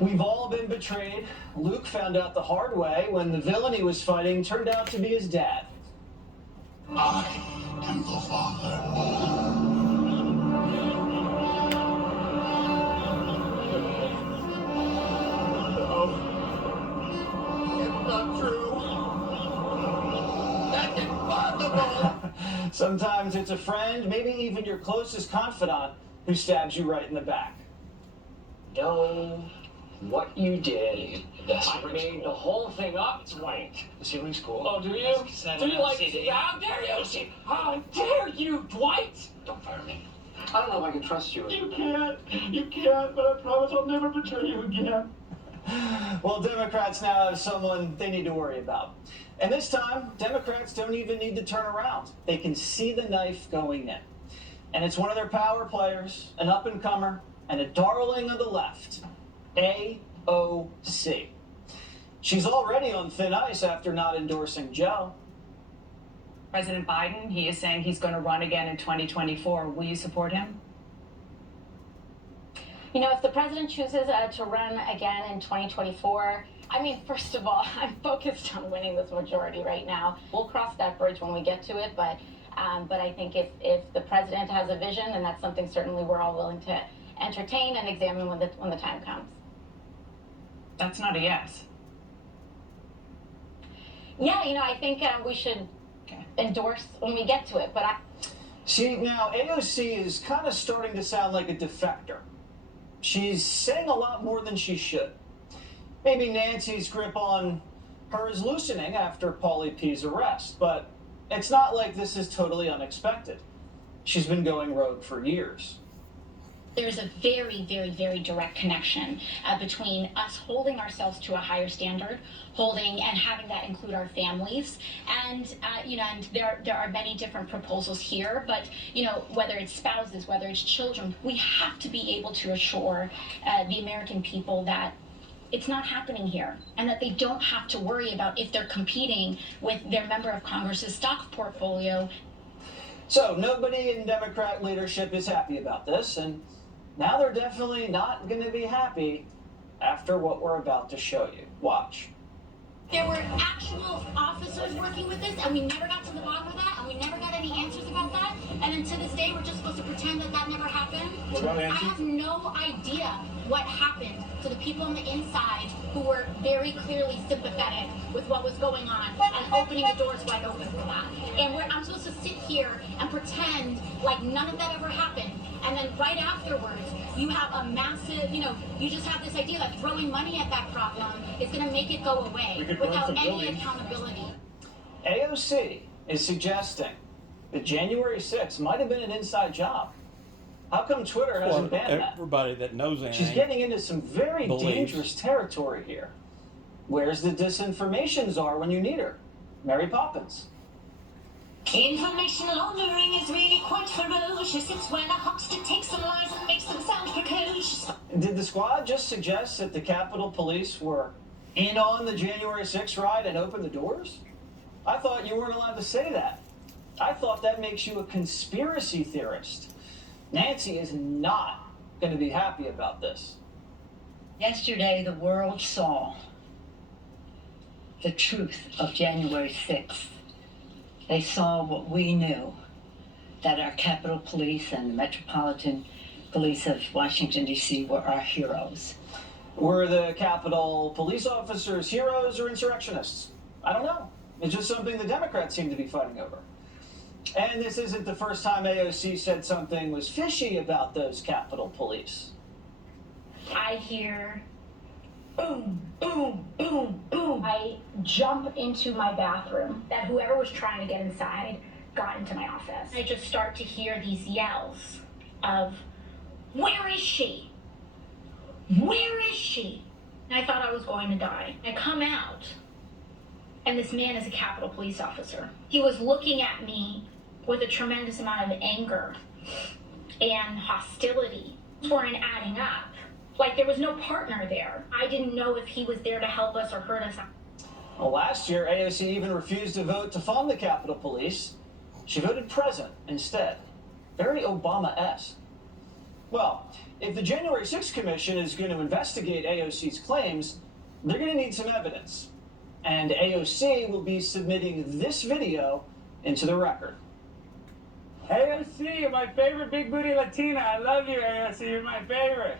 We've all been betrayed. Luke found out the hard way when the villain he was fighting turned out to be his dad. I am the Father. It's not true. That's impossible. Sometimes it's a friend, maybe even your closest confidant, who stabs you right in the back. No, what you did, I made the whole thing up, Dwight. The ceiling's cool. Oh, do you? Do you like it? How dare you? How dare you, Dwight? Don't fire me. I don't know if I can trust you. You can't, but I promise I'll never betray you again. Well, Democrats now have someone they need to worry about. And this time, Democrats don't even need to turn around. They can see the knife going in. And it's one of their power players, an up-and-comer, and a darling of the left, AOC. She's already on thin ice after not endorsing Joe. President Biden, he is saying he's going to run again in 2024. Will you support him? You know, if the president chooses to run again in 2024, I mean, first of all, I'm focused on winning this majority right now. We'll cross that bridge when we get to it, but I think if the president has a vision, then that's something certainly we're all willing to entertain and examine when the time comes. That's not a yes. Yeah, you know, I think we should endorse when we get to it, but See, now AOC is kind of starting to sound like a defector. She's saying a lot more than she should. Maybe Nancy's grip on her is loosening after Paulie P's arrest, but it's not like this is totally unexpected. She's been going rogue for years. There's a very, very, very direct connection between us holding ourselves to a higher standard, holding and having that include our families, and and there are many different proposals here. But whether it's spouses, whether it's children, we have to be able to assure the American people that it's not happening here, and that they don't have to worry about if they're competing with their member of Congress's stock portfolio. So nobody in Democrat leadership is happy about this, and now they're definitely not going to be happy after what we're about to show you. Watch. There were actual officers working with this, and we never got to the bottom of that, and we never got any answers about that. And then to this day, we're just supposed to pretend that never happened. I have no idea what happened to the people on the inside who were very clearly sympathetic with what was going on and opening the doors wide open for that. And I'm supposed to sit here and pretend like none of that ever happened. And then right afterwards, you have a massive, you just have this idea that throwing money at that problem is going to make it go away without any accountability. AOC is suggesting that January 6th might have been an inside job. How come Twitter hasn't banned that? Everybody that knows anything. She's getting into some very dangerous territory here. Where's the disinformation czar when you need her? Mary Poppins. Information laundering is really quite ferocious. It's when a huckster takes some lies and makes them sound precocious. Did the squad just suggest that the Capitol Police were in on the January 6th riot and opened the doors? I thought you weren't allowed to say that. I thought that makes you a conspiracy theorist. Nancy is not going to be happy about this. Yesterday, the world saw the truth of January 6th. They saw what we knew, that our Capitol Police and the Metropolitan Police of Washington, D.C. were our heroes. Were the Capitol Police officers heroes or insurrectionists? I don't know. It's just something the Democrats seem to be fighting over. And this isn't the first time AOC said something was fishy about those Capitol Police. I hear boom, boom, boom, boom. I jump into my bathroom. That whoever was trying to get inside got into my office. I just start to hear these yells of, "Where is she? Where is she?" And I thought I was going to die. I come out, and this man is a Capitol Police officer. He was looking at me with a tremendous amount of anger and hostility for an adding up. Like there was no partner there. I didn't know if he was there to help us or hurt us. Well, last year, AOC even refused to vote to fund the Capitol Police. She voted present instead. Very Obama-esque. Well, if the January 6th Commission is going to investigate AOC's claims, they're going to need some evidence. And AOC will be submitting this video into the record. AOC, you're my favorite big booty Latina. I love you, AOC. You're my favorite.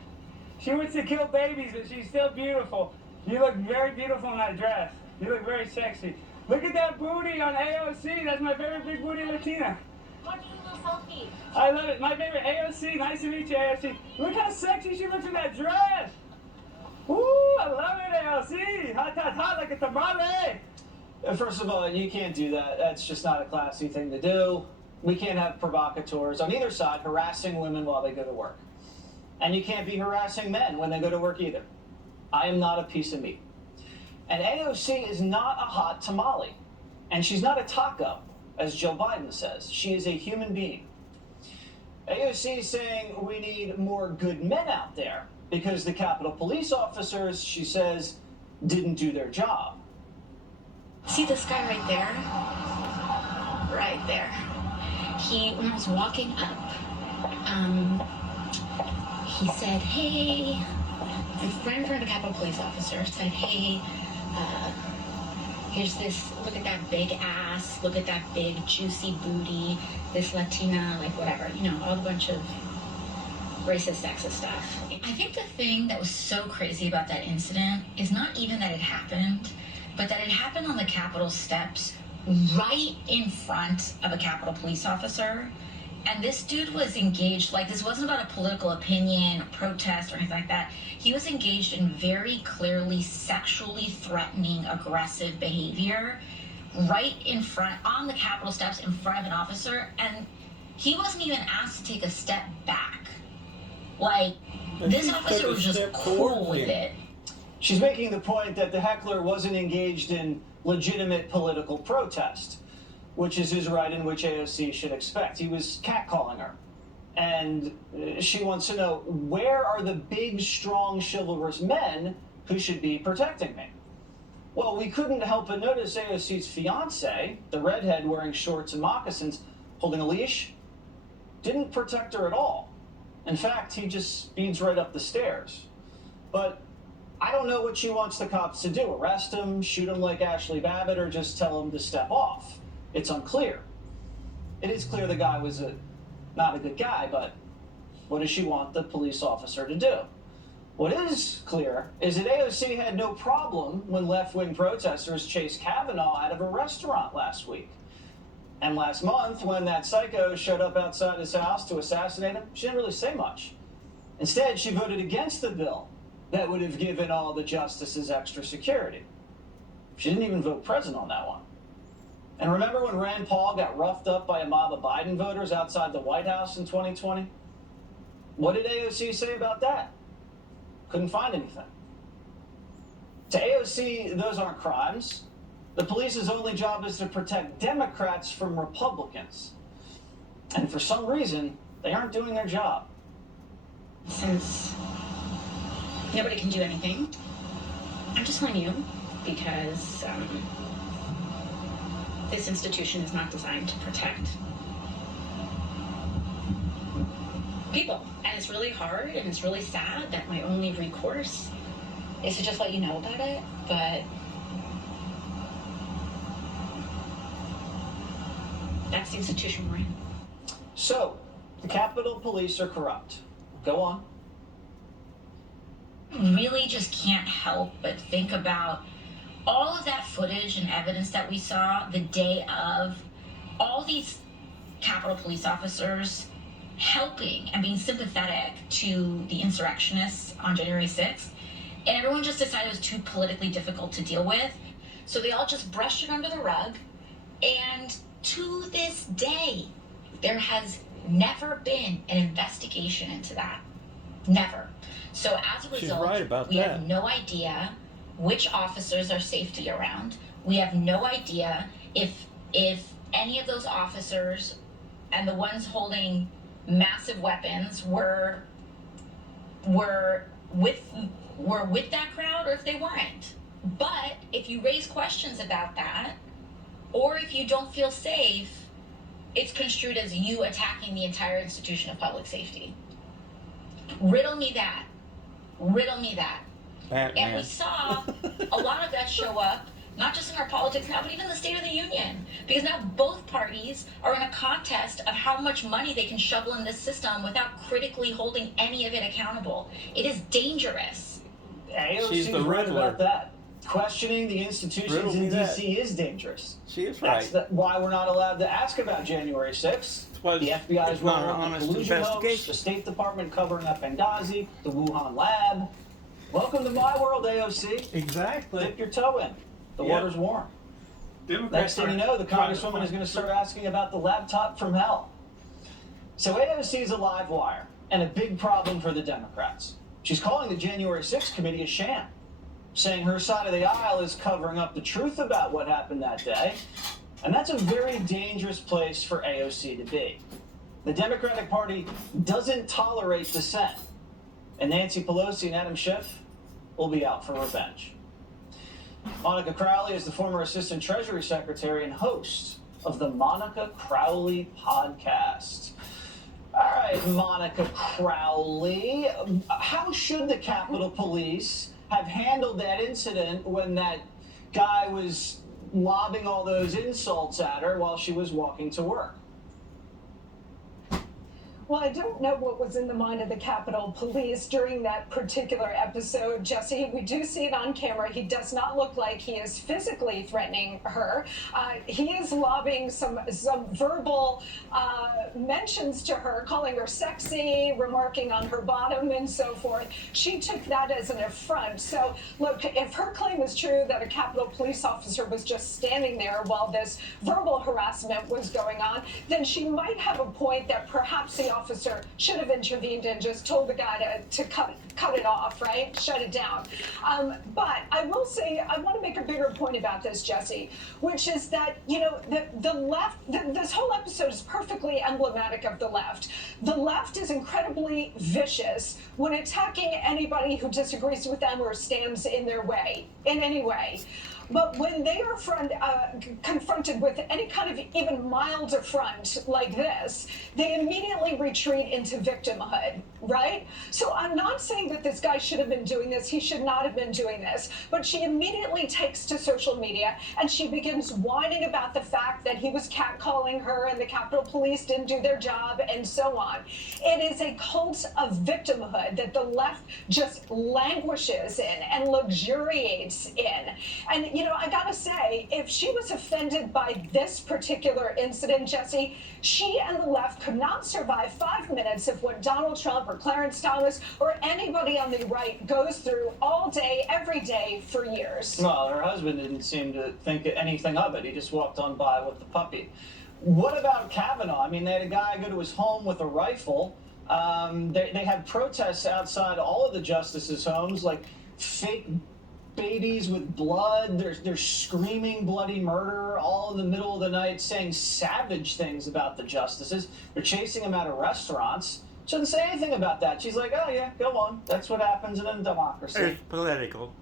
She wants to kill babies, but she's still beautiful. You look very beautiful in that dress. You look very sexy. Look at that booty on AOC. That's my favorite big booty Latina. Want to do a little selfie? I love it. My favorite AOC. Nice to meet you, AOC. Look how sexy she looks in that dress. Woo, I love it, AOC. Hot, hot, hot like a tamale. First of all, you can't do that. That's just not a classy thing to do. We can't have provocateurs on either side harassing women while they go to work. And you can't be harassing men when they go to work either. I am not a piece of meat. And AOC is not a hot tamale. And she's not a taco, as Joe Biden says. She is a human being. AOC is saying we need more good men out there because the Capitol Police officers, she says, didn't do their job. See this guy right there? Right there. When I was walking up, he said, hey, right in front of the Capitol Police officer, said, hey, here's this, look at that big ass, look at that big juicy booty, this Latina, like whatever, you know, all the bunch of racist, sexist stuff. I think the thing that was so crazy about that incident is not even that it happened, but that it happened on the Capitol steps right in front of a Capitol Police officer. And this dude was engaged, like this wasn't about a political opinion, protest, or anything like that. He was engaged in very clearly sexually threatening, aggressive behavior right in front, on the Capitol steps in front of an officer. And he wasn't even asked to take a step back. Like, this officer was just cool with it. She's making the point that the heckler wasn't engaged in legitimate political protest, which is his right in which AOC should expect. He was catcalling her. And she wants to know, where are the big, strong, chivalrous men who should be protecting me? Well, we couldn't help but notice AOC's fiance, the redhead wearing shorts and moccasins, holding a leash, didn't protect her at all. In fact, he just speeds right up the stairs. But I don't know what she wants the cops to do. Arrest him, shoot him like Ashley Babbitt, or just tell him to step off. It's unclear. It is clear the guy was not a good guy, but what does she want the police officer to do? What is clear is that AOC had no problem when left-wing protesters chased Kavanaugh out of a restaurant last week. And last month, when that psycho showed up outside his house to assassinate him, she didn't really say much. Instead, she voted against the bill that would have given all the justices extra security. She didn't even vote present on that one. And remember when Rand Paul got roughed up by a mob of Biden voters outside the White House in 2020? What did AOC say about that? Couldn't find anything. To AOC, those aren't crimes. The police's only job is to protect Democrats from Republicans. And for some reason, they aren't doing their job. Since nobody can do anything, I'm just on you because this institution is not designed to protect people. And it's really hard and it's really sad that my only recourse is to just let you know about it, but that's the institution we're in. So, the Capitol Police are corrupt. Go on. Really just can't help but think about all of that footage and evidence that we saw the day of, all these Capitol Police officers helping and being sympathetic to the insurrectionists on January 6th. And everyone just decided it was too politically difficult to deal with. So they all just brushed it under the rug. And to this day, there has never been an investigation into that. Never. So as a result, we have no idea which officers are safe to be around. We have no idea if any of those officers and the ones holding massive weapons were with that crowd or if they weren't. But if you raise questions about that, or if you don't feel safe, it's construed as you attacking the entire institution of public safety. Riddle me that. Riddle me that. And we Batman. saw a lot of that show up, not just in our politics now, but even the State of the Union. Because now both parties are in a contest of how much money they can shovel in this system without critically holding any of it accountable. It is dangerous. AOC's the right Riddler. about that. Questioning the institutions Riddle me in that. D.C. is dangerous. She is That's right. why we're not allowed to ask about January 6th. Why The FBI's it's not role an on the honest collusion hoax, investigation. the State Department covering up Benghazi, the Wuhan lab. Welcome to my world, AOC. Exactly. Dip your toe in. The Yep. water's warm. Democrats Next thing you know, the trying to Congresswoman find is going to start truth. asking about the laptop from hell. So AOC is a live wire and a big problem for the Democrats. She's calling the January 6th committee a sham, saying her side of the aisle is covering up the truth about what happened that day. And that's a very dangerous place for AOC to be. The Democratic Party doesn't tolerate dissent. And Nancy Pelosi and Adam Schiff will be out for revenge. Monica Crowley is the former Assistant Treasury Secretary and host of the Monica Crowley podcast. All right, Monica Crowley, how should the Capitol Police have handled that incident when that guy was lobbing all those insults at her while she was walking to work? Well, I don't know what was in the mind of the Capitol Police during that particular episode, Jesse. We do see it on camera. He does not look like he is physically threatening her. He is lobbing some verbal mentions to her, calling her sexy, remarking on her bottom, and so forth. She took that as an affront. So, look, if her claim is true that a Capitol Police officer was just standing there while this verbal harassment was going on, then she might have a point that perhaps the officer should have intervened and just told the guy to cut it off, right? Shut it down. But I will say, I want to make a bigger point about this, Jesse, which is that, you know, the left, this whole episode is perfectly emblematic of the left. The left is incredibly vicious when attacking anybody who disagrees with them or stands in their way, in any way. But when they are confronted with any kind of even mild affront like this, they immediately retreat into victimhood, right? So I'm not saying that this guy should have been doing this. He should not have been doing this. But she immediately takes to social media and she begins whining about the fact that he was catcalling her and the Capitol Police didn't do their job and so on. It is a cult of victimhood that the left just languishes in and luxuriates in. And, you know, I gotta say, if she was offended by this particular incident, Jesse, she and the left could not survive 5 minutes of what Donald Trump or Clarence Thomas or anybody on the right goes through all day, every day for years. Well, her husband didn't seem to think anything of it. He just walked on by with the puppy. What about Kavanaugh? I mean, they had a guy go to his home with a rifle. They had protests outside all of the justices' homes, like fake babies with blood. They're screaming bloody murder all in the middle of the night, saying savage things about the justices. They're chasing them out of restaurants. She doesn't say anything about that. She's like, oh yeah, go on. That's what happens in a democracy. It's political.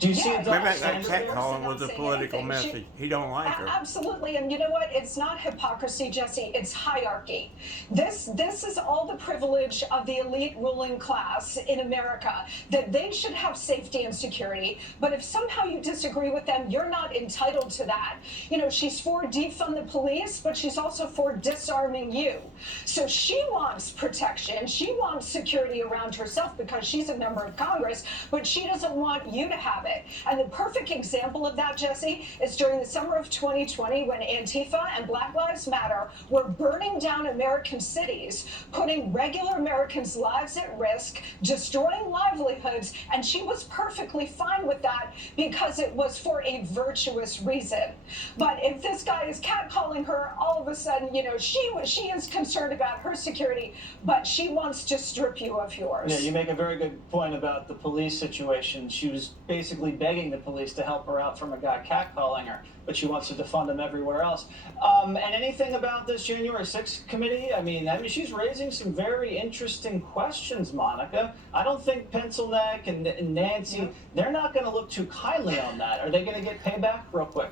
Do you see a Maybe double that standard there? catcalling was a saying political anything. message. He don't like her. Absolutely, and you know what? It's not hypocrisy, Jesse. It's hierarchy. This is all the privilege of the elite ruling class in America, that they should have safety and security. But if somehow you disagree with them, you're not entitled to that. You know, she's for defund the police, but she's also for disarming you. So she wants protection. She wants security around herself because she's a member of Congress, but she doesn't want you to have it. And the perfect example of that, Jesse, is during the summer of 2020 when Antifa and Black Lives Matter were burning down American cities, putting regular Americans' lives at risk, destroying livelihoods, and she was perfectly fine with that because it was for a virtuous reason. But if this guy is catcalling her, all of a sudden, you know, she is concerned about her security, but she wants to strip you of yours. Yeah, you make a very good point about the police situation. She was basically begging the police to help her out from a guy catcalling her, but she wants to defund him everywhere else. And anything about this January 6th committee? I mean, she's raising some very interesting questions, Monica. I don't think Pencilneck and Nancy, they're not going to look too kindly on that. Are they going to get payback real quick?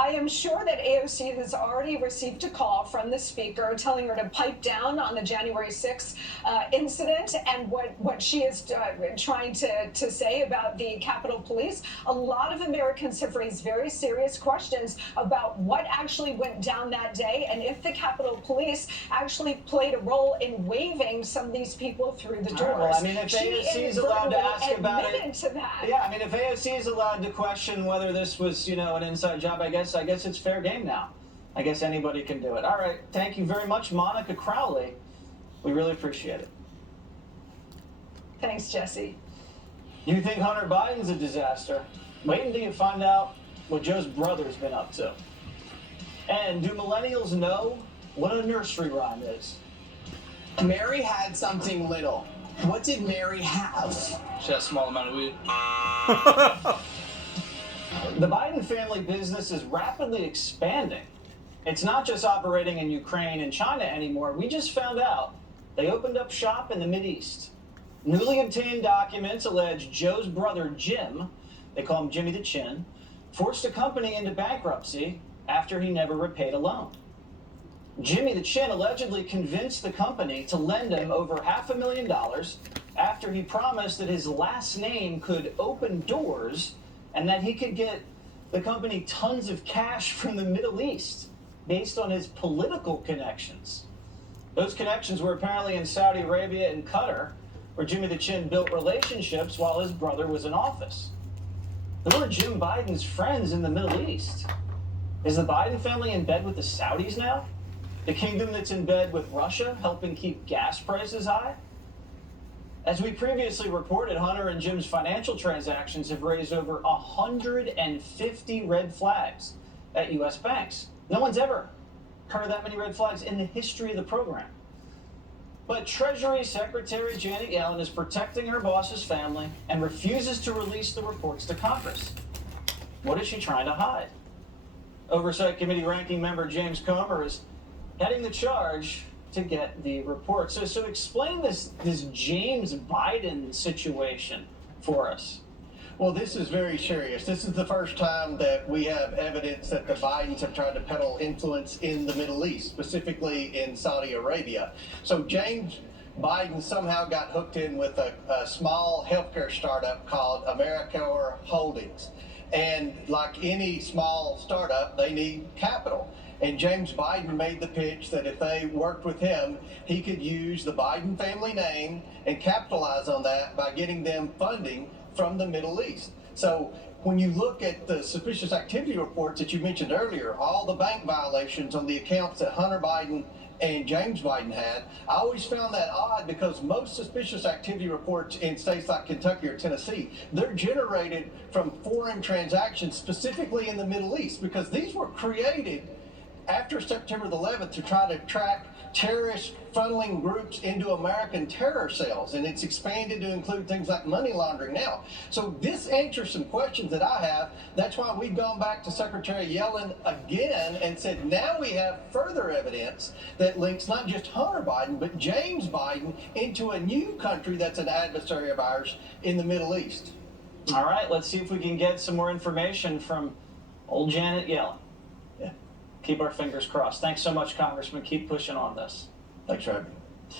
I am sure that AOC has already received a call from the speaker telling her to pipe down on the January 6th incident and what she is trying to say about the Capitol Police. A lot of Americans have raised very serious questions about what actually went down that day and if the Capitol Police actually played a role in waving some of these people through the doors. Well, I mean, if AOC is allowed to ask about it, to that. yeah, I mean, if AOC is allowed to question whether this was, an inside job, I guess it's fair game now. I guess anybody can do it. All right, thank you very much, Monica Crowley. We really appreciate it. Thanks, Jesse. You think Hunter Biden's a disaster? Wait until you find out what Joe's brother's been up to. And do millennials know what a nursery rhyme is? Mary had something little. What did Mary have? She had a small amount of weed. The Biden family business is rapidly expanding. It's not just operating in Ukraine and China anymore. We just found out they opened up shop in the Mideast. Newly obtained documents allege Joe's brother Jim, they call him Jimmy the Chin, forced a company into bankruptcy after he never repaid a loan. Jimmy the Chin allegedly convinced the company to lend him over $500,000 after he promised that his last name could open doors and that he could get the company tons of cash from the Middle East based on his political connections. Those connections were apparently in Saudi Arabia and Qatar, where Jimmy the Chin built relationships while his brother was in office. Who are Jim Biden's friends in the Middle East? Is the Biden family in bed with the Saudis now? The kingdom that's in bed with Russia, helping keep gas prices high? As we previously reported, Hunter and Jim's financial transactions have raised over 150 red flags at U.S. banks. No one's ever heard of that many red flags in the history of the program. But Treasury Secretary Janet Yellen is protecting her boss's family and refuses to release the reports to Congress. What is she trying to hide? Oversight Committee Ranking Member James Comer is heading the charge to get the report. So explain this James Biden situation for us. Well, this is very serious. This is the first time that we have evidence that the Bidens have tried to peddle influence in the Middle East, specifically in Saudi Arabia. So James Biden somehow got hooked in with a small healthcare startup called AmeriCorps Holdings. And like any small startup, they need capital. And James Biden made the pitch that if they worked with him, he could use the Biden family name and capitalize on that by getting them funding from the Middle East. So when you look at the suspicious activity reports that you mentioned earlier, all the bank violations on the accounts that Hunter Biden and James Biden had, I always found that odd because most suspicious activity reports in states like Kentucky or Tennessee, they're generated from foreign transactions, specifically in the Middle East, because these were created after September the 11th to try to track terrorist funneling groups into American terror cells, and it's expanded to include things like money laundering now. So this answers some questions that I have. That's why we've gone back to Secretary Yellen again and said now we have further evidence that links not just Hunter Biden, but James Biden into a new country that's an adversary of ours in the Middle East. All right, let's see if we can get some more information from old Janet Yellen. Keep our fingers crossed. Thanks so much, Congressman. Keep pushing on this. Thanks for having me.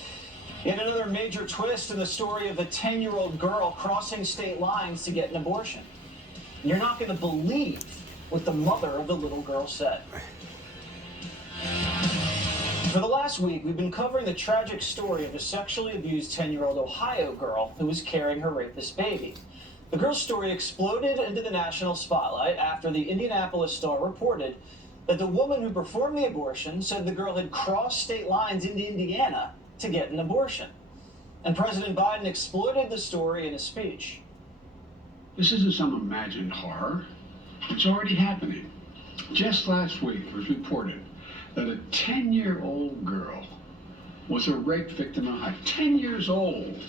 Yet another major twist in the story of a 10-year-old girl crossing state lines to get an abortion. You're not going to believe what the mother of the little girl said. For the last week, we've been covering the tragic story of a sexually abused 10-year-old Ohio girl who was carrying her rapist baby. The girl's story exploded into the national spotlight after the Indianapolis Star reported that the woman who performed the abortion said the girl had crossed state lines into Indiana to get an abortion. And President Biden exploited the story in a speech. This isn't some imagined horror. It's already happening. Just last week it was reported that a 10-year-old girl was a rape victim in Ohio. 10 years old.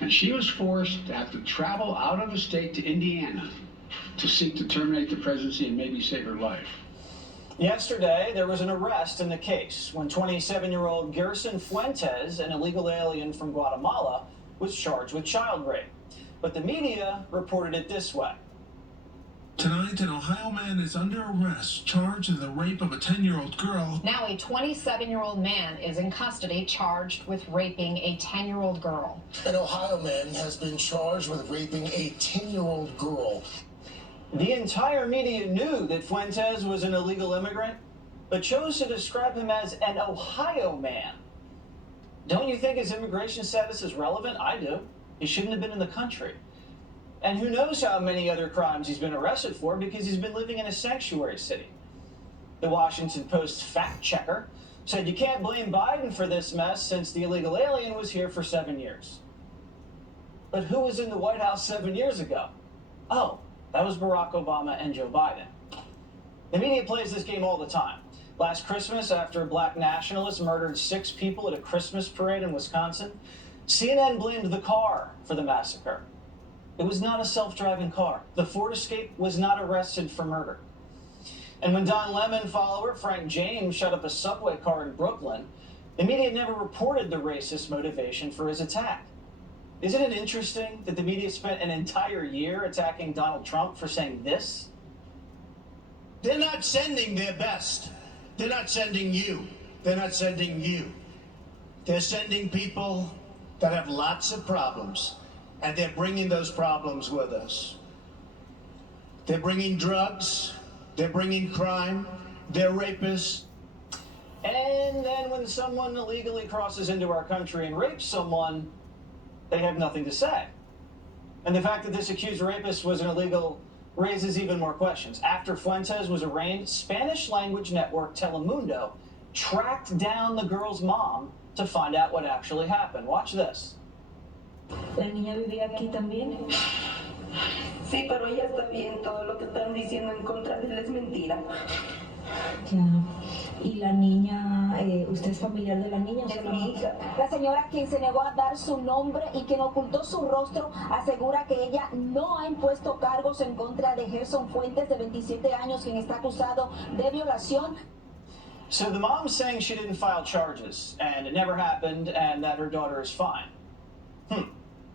And she was forced to have to travel out of the state to Indiana to seek to terminate the presidency and maybe save her life. Yesterday, there was an arrest in the case when 27-year-old Gerson Fuentes, an illegal alien from Guatemala, was charged with child rape. But the media reported it this way. Tonight, an Ohio man is under arrest, charged in the rape of a 10-year-old girl. Now, a 27-year-old man is in custody, charged with raping a 10-year-old girl. An Ohio man has been charged with raping a 10-year-old girl. The entire media knew that Fuentes was an illegal immigrant, but chose to describe him as an Ohio man. Don't you think his immigration status is relevant? I do. He shouldn't have been in the country. And who knows how many other crimes he's been arrested for because he's been living in a sanctuary city. The Washington Post fact checker said you can't blame Biden for this mess since the illegal alien was here for 7 years. But who was in the White House 7 years ago? Oh, that was Barack Obama and Joe Biden. The media plays this game all the time. Last Christmas, after a black nationalist murdered 6 people at a Christmas parade in Wisconsin, CNN blamed the car for the massacre. It was not a self-driving car. The Ford Escape was not arrested for murder. And when Don Lemon follower Frank James shot up a subway car in Brooklyn, the media never reported the racist motivation for his attack. Isn't it interesting that the media spent an entire year attacking Donald Trump for saying this? They're not sending their best. They're not sending you. They're not sending you. They're sending people that have lots of problems. And they're bringing those problems with us. They're bringing drugs, they're bringing crime, they're rapists. And then when someone illegally crosses into our country and rapes someone, they have nothing to say. And the fact that this accused rapist was an illegal raises even more questions. After Fuentes was arraigned, Spanish language network Telemundo tracked down the girl's mom to find out what actually happened. Watch this. La niña vivía aquí también. Sí, pero ella está bien. Todo lo que están diciendo en contra de él es mentira. Ya. ¿Y la niña, usted es familiar de la niña? Es mi hija. La señora, quien se negó a dar su nombre y quien ocultó su rostro, asegura que ella no ha impuesto cargos en contra de Gerson Fuentes, de 27 años, quien está acusado de violación. So the mom's saying she didn't file charges, and it never happened, and that her daughter is fine.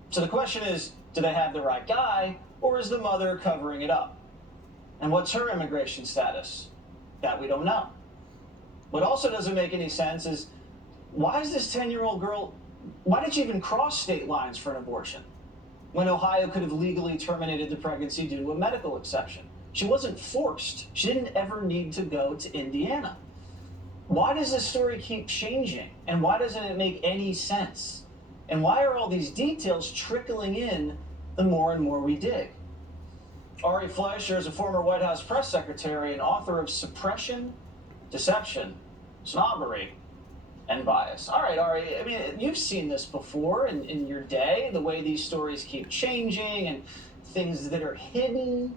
So the question is, do they have the right guy, or is the mother covering it up? And what's her immigration status? That we don't know. What also doesn't make any sense is, why is this 10-year-old girl, why did she even cross state lines for an abortion? When Ohio could have legally terminated the pregnancy due to a medical exception. She wasn't forced. She didn't ever need to go to Indiana. Why does this story keep changing? And why doesn't it make any sense? And why are all these details trickling in the more and more we dig? Ari Fleischer is a former White House press secretary and author of Suppression, Deception, Snobbery, and Bias. All right, Ari, I mean, you've seen this before in your day, the way these stories keep changing and things that are hidden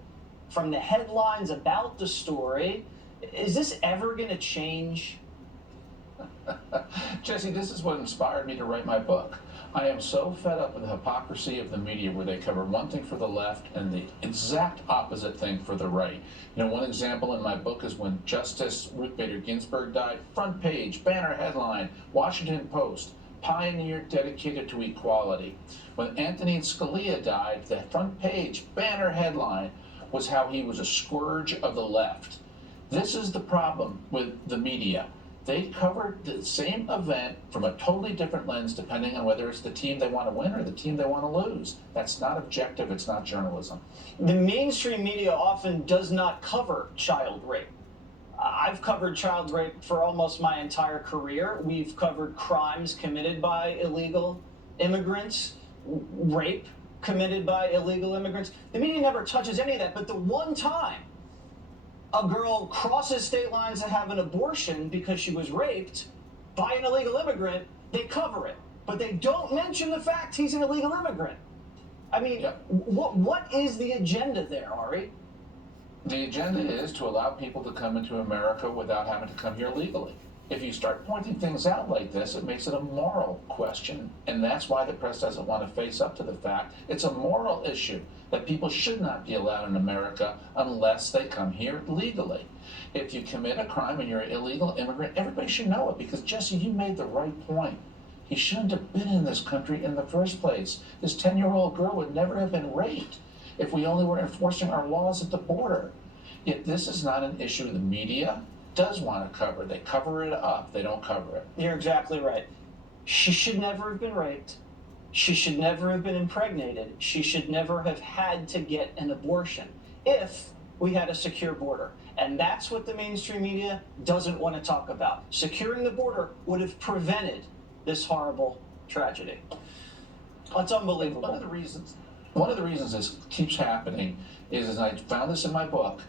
from the headlines about the story. Is this ever going to change? Jesse, this is what inspired me to write my book. I am so fed up with the hypocrisy of the media where they cover one thing for the left and the exact opposite thing for the right. You know, one example in my book is when Justice Ruth Bader Ginsburg died, front page, banner headline, Washington Post, pioneer dedicated to equality. When Anthony Scalia died, the front page, banner headline was how he was a scourge of the left. This is the problem with the media. They covered the same event from a totally different lens depending on whether it's the team they want to win or the team they want to lose. That's not objective, it's not journalism. The mainstream media often does not cover child rape. I've covered child rape for almost my entire career. We've covered crimes committed by illegal immigrants, rape committed by illegal immigrants. The media never touches any of that, but the one time a girl crosses state lines to have an abortion because she was raped by an illegal immigrant, they cover it. But they don't mention the fact he's an illegal immigrant. I mean, what is the agenda there, Ari? The agenda is to allow people to come into America without having to come here legally. If you start pointing things out like this, it makes it a moral question. And that's why the press doesn't want to face up to the fact it's a moral issue that people should not be allowed in America unless they come here legally. If you commit a crime and you're an illegal immigrant, everybody should know it because, Jesse, you made the right point. He shouldn't have been in this country in the first place. This 10-year-old girl would never have been raped if we only were enforcing our laws at the border. Yet this is not an issue the media does want to cover. They cover it up. They don't cover it. You're exactly right. She should never have been raped. She should never have been impregnated. She should never have had to get an abortion if we had a secure border. And that's what the mainstream media doesn't want to talk about. Securing the border would have prevented this horrible tragedy. That's unbelievable. One of the reasons this keeps happening is, and I found this in my book,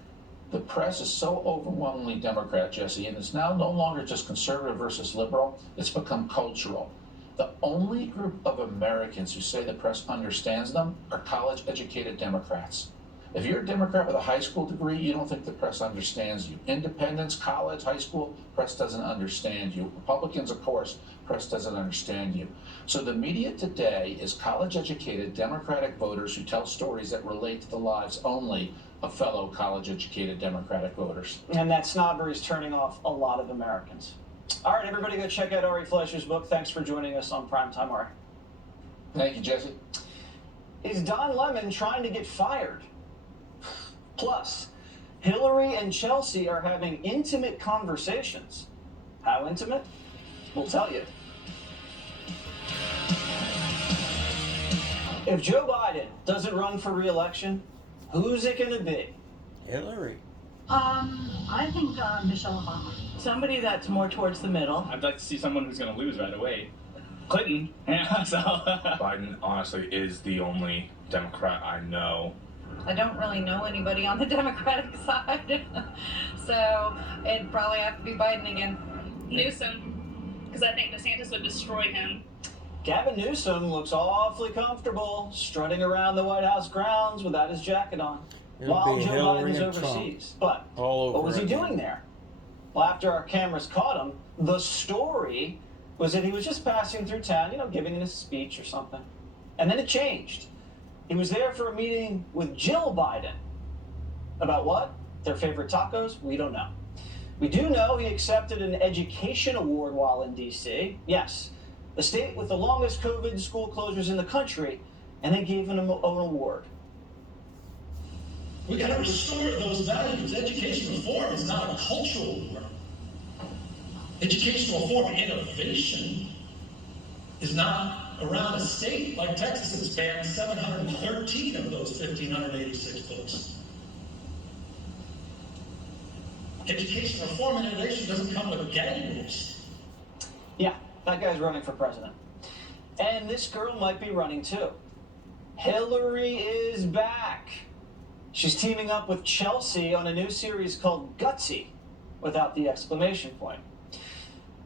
the press is so overwhelmingly Democrat, Jesse, and it's now no longer just conservative versus liberal. It's become cultural. The only group of Americans who say the press understands them are college-educated Democrats. If you're a Democrat with a high school degree, you don't think the press understands you. Independents, college, high school, press doesn't understand you. Republicans, of course, press doesn't understand you. So the media today is college-educated Democratic voters who tell stories that relate to the lives only of fellow college-educated Democratic voters. And that snobbery is turning off a lot of Americans. All right, everybody go check out Ari Fleischer's book. Thanks for joining us on Primetime, Ari. Thank you, Jesse. Is Don Lemon trying to get fired? Plus, Hillary and Chelsea are having intimate conversations. How intimate? We'll tell you. If Joe Biden doesn't run for re-election, who's it going to be? Hillary. I think Michelle Obama. Somebody that's more towards the middle. I'd like to see someone who's going to lose right away. Clinton. Yeah, so. Biden honestly is the only Democrat I know. I don't really know anybody on the Democratic side, so it'd probably have to be Biden again. Newsom, because I think DeSantis would destroy him. Gavin Newsom looks awfully comfortable strutting around the White House grounds without his jacket on, while Joe Biden is overseas. But what was he doing there? Well, after our cameras caught him, the story was that he was just passing through town, giving a speech or something. And then it changed. He was there for a meeting with Jill Biden. About what? Their favorite tacos? We don't know. We do know he accepted an education award while in D.C. Yes, the state with the longest COVID school closures in the country, and they gave him an award. We got to restore those values. Education reform is not a cultural war. Educational reform innovation is not around a state like Texas that's banned 713 of those 1,586 books. Education reform and innovation doesn't come with gang rules. Yeah, that guy's running for president. And this girl might be running too. Hillary is back. She's teaming up with Chelsea on a new series called Gutsy, without the exclamation point.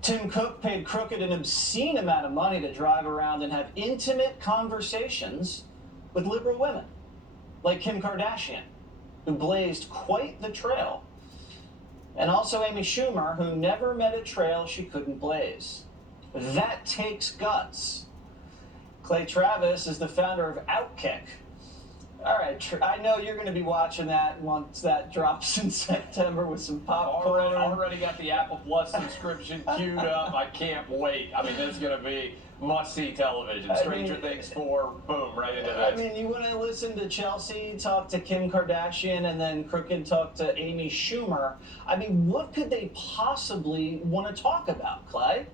Tim Cook paid Crooked an obscene amount of money to drive around and have intimate conversations with liberal women, like Kim Kardashian, who blazed quite the trail, and also Amy Schumer, who never met a trail she couldn't blaze. That takes guts. Clay Travis is the founder of Outkick. All right, I know you're going to be watching that once that drops in September with some popcorn. Already got the Apple Plus subscription queued up. I can't wait. I mean, this is going to be must-see television. Stranger Things 4, boom, right into this. I mean, you want to listen to Chelsea talk to Kim Kardashian and then Crooked talk to Amy Schumer. I mean, what could they possibly want to talk about, Clay?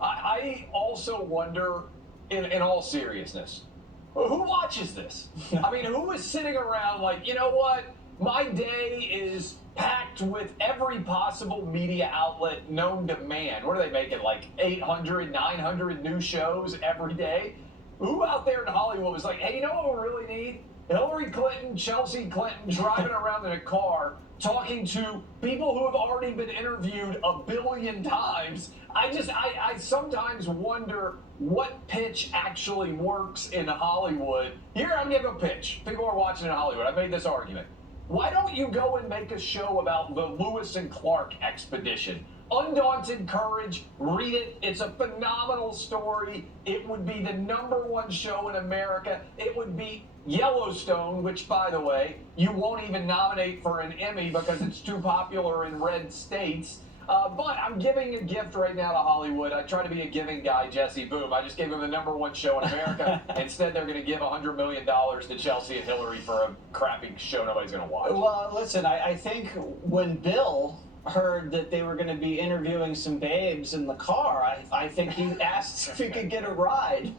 I also wonder, in all seriousness, who watches this? I mean, who is sitting around like, you know what? My day is packed with every possible media outlet known to man. What are they making, like 800, 900 new shows every day? Who out there in Hollywood was like, hey, you know what we really need? Hillary Clinton, Chelsea Clinton driving around in a car talking to people who have already been interviewed 1 billion times. I sometimes wonder what pitch actually works in Hollywood. Here, I'm giving a pitch. People are watching in Hollywood. I made this argument. Why don't you go and make a show about the Lewis and Clark expedition? Undaunted Courage, read it. It's a phenomenal story. It would be the #1 show in America. It would be Yellowstone, which, by the way, you won't even nominate for an Emmy because it's too popular in red states. But I'm giving a gift right now to Hollywood. I try to be a giving guy, Jesse. Boom. I just gave him the #1 show in America. Instead, they're going to give $100 million to Chelsea and Hillary for a crappy show nobody's going to watch. Well, listen, I think when Bill heard that they were going to be interviewing some babes in the car, I think he asked if he could get a ride.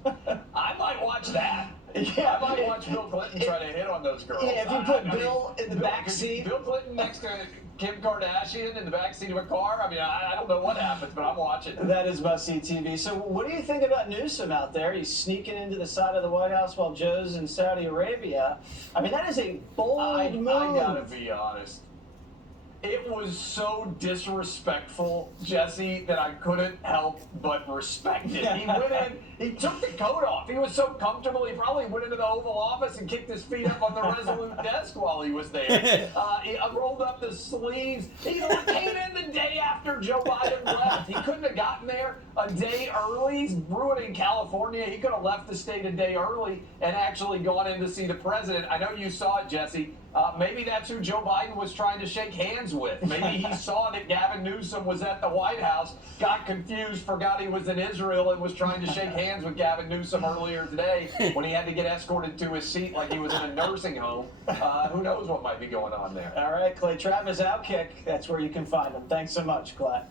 I might watch that. Yeah, I might watch Bill Clinton try to hit on those girls. Yeah, if you put Bill in the back seat. Bill Clinton next to Kim Kardashian in the back seat of a car. I mean, I don't know what happens, but I'm watching. That is must-see TV. So what do you think about Newsom out there? He's sneaking into the side of the White House while Joe's in Saudi Arabia. I mean, that is a bold move. I gotta be honest. It was so disrespectful, Jesse, that I couldn't help but respect it. He went in, he took the coat off. He was so comfortable, he probably went into the Oval Office and kicked his feet up on the Resolute desk while he was there. He rolled up the sleeves. He came in the day after Joe Biden left. He couldn't have gotten there a day early. He's brewing in California. He could have left the state a day early and actually gone in to see the president. I know you saw it, Jesse. Maybe that's who Joe Biden was trying to shake hands with. Maybe he saw that Gavin Newsom was at the White House, got confused, forgot he was in Israel, and was trying to shake hands with Gavin Newsom earlier today when he had to get escorted to his seat like he was in a nursing home. Who knows what might be going on there. All right, Clay Travis Outkick. That's where you can find him. Thanks so much, Clay.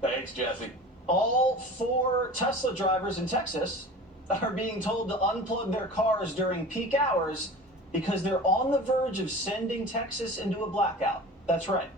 Thanks, Jesse. All 4 Tesla drivers in Texas are being told to unplug their cars during peak hours because they're on the verge of sending Texas into a blackout. That's right.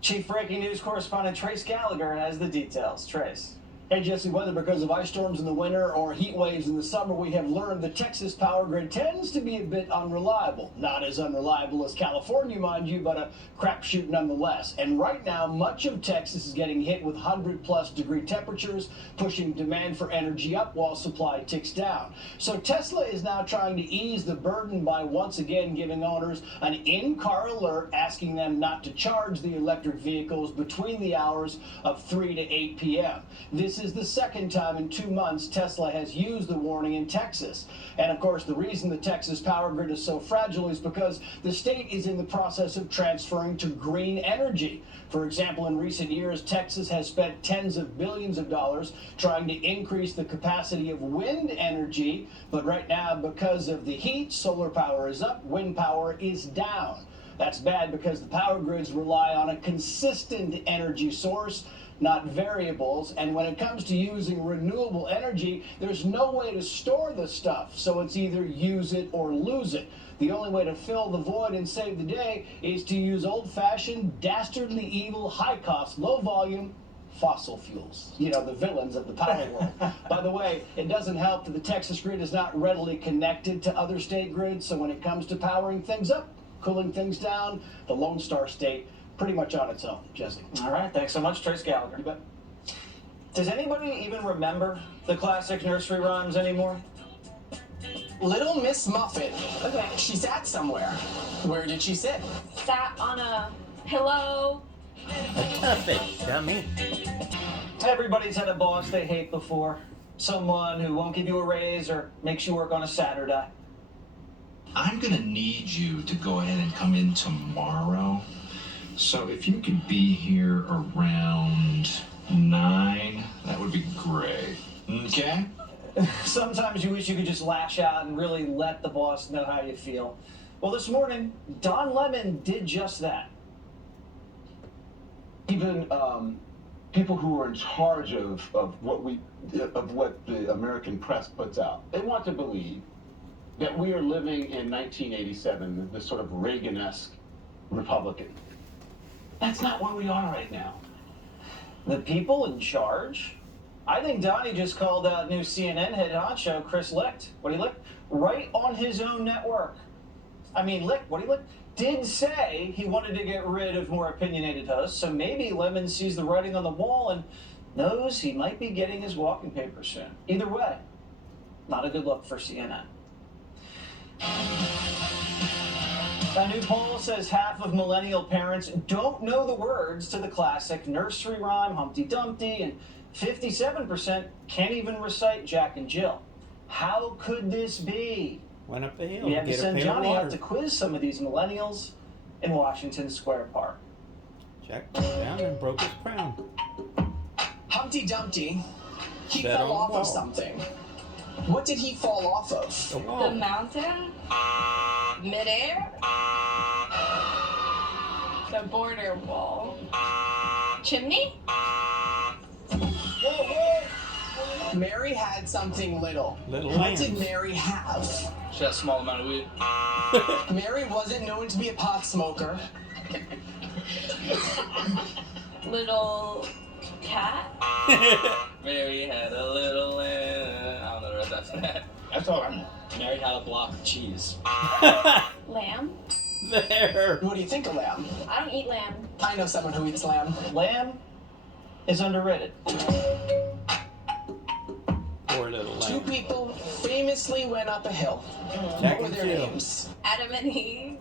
Chief Breaking News correspondent Trace Gallagher has the details. Trace. Hey, Jesse, whether because of ice storms in the winter or heat waves in the summer, we have learned the Texas power grid tends to be a bit unreliable. Not as unreliable as California, mind you, but a crapshoot nonetheless. And right now, much of Texas is getting hit with 100-plus degree temperatures, pushing demand for energy up while supply ticks down. So Tesla is now trying to ease the burden by once again giving owners an in-car alert asking them not to charge the electric vehicles between the hours of 3 to 8 p.m. This is the second time in 2 months Tesla has used the warning in Texas. And of course, the reason the Texas power grid is so fragile is because the state is in the process of transferring to green energy. For example, in recent years, Texas has spent tens of billions of dollars trying to increase the capacity of wind energy. But right now, because of the heat, solar power is up, wind power is down. That's bad because the power grids rely on a consistent energy source, not variables. And when it comes to using renewable energy, there's no way to store the stuff. So it's either use it or lose it. The only way to fill the void and save the day is to use old-fashioned, dastardly evil, high-cost, low-volume fossil fuels. You know, the villains of the power world. By the way, it doesn't help that the Texas grid is not readily connected to other state grids. So when it comes to powering things up, cooling things down, the Lone Star State pretty much on its own. Jesse. All right, thanks so much, Trace Gallagher. You bet. Does anybody even remember the classic nursery rhymes anymore? Little Miss Muffet. Okay. She sat somewhere. Where did she sit? Sat on a pillow. Perfect, dummy. Everybody's had a boss they hate before. Someone who won't give you a raise or makes you work on a Saturday. I'm gonna need you to go ahead and come in tomorrow. So if you could be here around 9, that would be great. Okay? Sometimes you wish you could just lash out and really let the boss know how you feel. Well, this morning, Don Lemon did just that. Even people who are in charge of what the American press puts out, they want to believe that we are living in 1987, this sort of Reagan-esque Republican. That's not where we are right now. The people in charge? I think Donnie just called out new CNN head honcho Chris Licht. What he Licht? Right on his own network. I mean, Licht, what he Licht? Did say he wanted to get rid of more opinionated hosts, so maybe Lemon sees the writing on the wall and knows he might be getting his walking papers soon. Either way, not a good look for CNN. A new poll says half of millennial parents don't know the words to the classic nursery rhyme Humpty Dumpty, and 57% can't even recite Jack and Jill. How could this be? Went up the hill. We have to get a send pail of Johnny out water. to quiz some of these millennials in Washington Square Park. Jack went down and broke his crown. Humpty Dumpty, he Sat fell on the off wall. of something. What did he fall off of? The The wall. mountain? Midair? The border wall. Chimney? Mary had something little. Little What lambs. did Mary have? She has a small amount of weed. Mary wasn't known to be a pot smoker. Little cat? Mary had a little lamb. I don't know the rest after that. That's all I know. Mary had a block of cheese. Lamb? There. What do you think of lamb? I don't eat lamb. I know someone who eats lamb. Lamb is underrated. Poor little Two lamb. people famously went up a hill. Jack What were and their Jill. names? Adam and Eve.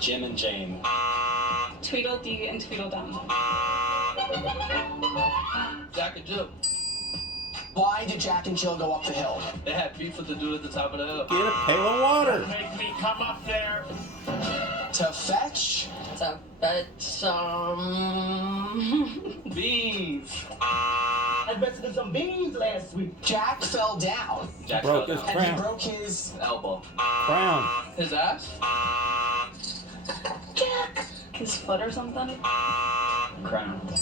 Jim and Jane. Tweedledee and Tweedledum. Jack and Jill. Why did Jack and Jill go up the hill? They had beef with the dude at the top of the hill. Get a pail of water. Make me come up there. To fetch? To fetch some Beans. I invested some beans last week. Jack fell down. Jack Broke fell his down. And he crown. broke his Elbow. Crown. His ass? His foot or something? Crown. Do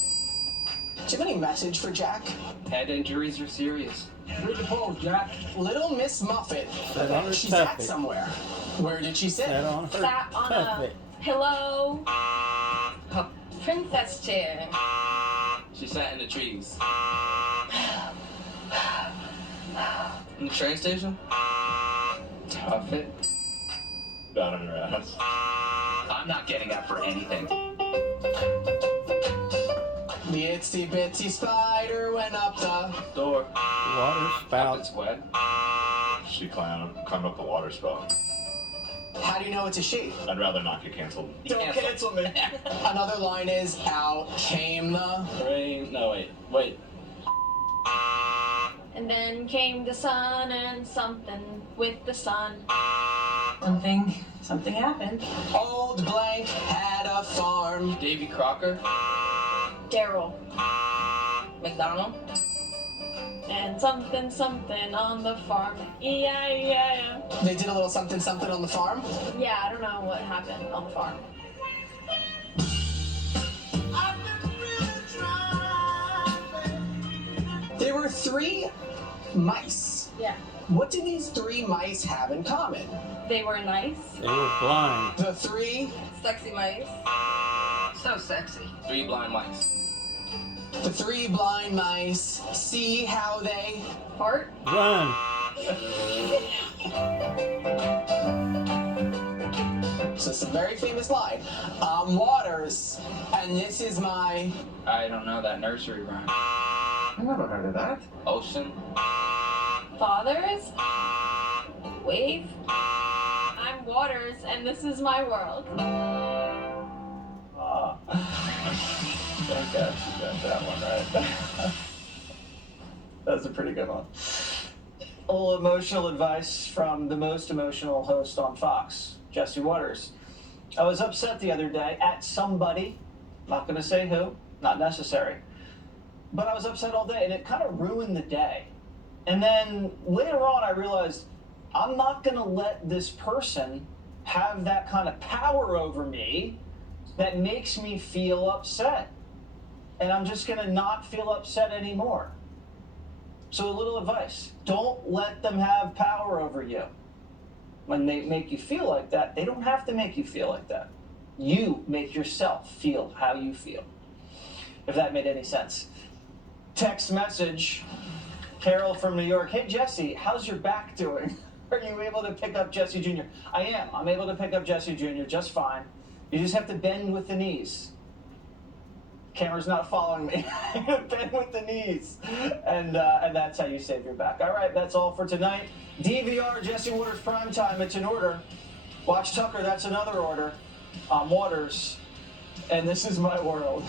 you have any message for Jack? Head injuries are serious. Read the poem, Jack. Little Miss Muffet. Sat on her She's at tuffet. somewhere. Where did she sit? Sat on her sat on a tuffet. pillow. A princess chair. She sat in the trees. In the train station? Tough it. Down on your ass. I'm not getting up for anything. The itsy bitsy spider went up the Door. Water spout. It's wet. She climbed up the water spout. How do you know it's a she? I'd rather not get canceled. Don't cancel me. Another line is out came the Rain. No, wait. And then came the sun and something with the sun. Something happened. old blank had a farm. Davy Crocker. Daryl. McDonald. And something on the farm. Yeah. They did a little something something on the farm. Yeah, I don't know what happened on the farm. There were 3 mice. Yeah. What do these 3 mice have in common? They were nice. They were blind. The 3 Sexy mice. So sexy. 3 blind mice. the 3 blind mice see how they fart. Run. So it's a very famous line. Waters, and this is my. I don't know that nursery rhyme. I never heard of that. Ocean. Fathers. Wave. I'm Waters, and this is my world. Thank God she got that one right. That's a pretty good one. A little emotional advice from the most emotional host on Fox, Jesse Waters. I was upset the other day at somebody, not going to say who, not necessary, but I was upset all day and it kind of ruined the day. And then later on I realized I'm not going to let this person have that kind of power over me that makes me feel upset. And I'm just going to not feel upset anymore. So a little advice, don't let them have power over you. When they make you feel like that, they don't have to make you feel like that. You make yourself feel how you feel. If that made any sense. Text message, Carol from New York. Hey Jesse, how's your back doing? Are you able to pick up Jesse Jr.? I am. I'm able to pick up Jesse Jr. just fine. You just have to bend with the knees. Camera's not following me. Bend with the knees. And that's how you save your back. All right, that's all for tonight. DVR, Jesse Waters Primetime, it's in order. Watch Tucker, that's another order. I'm Waters, and this is my world.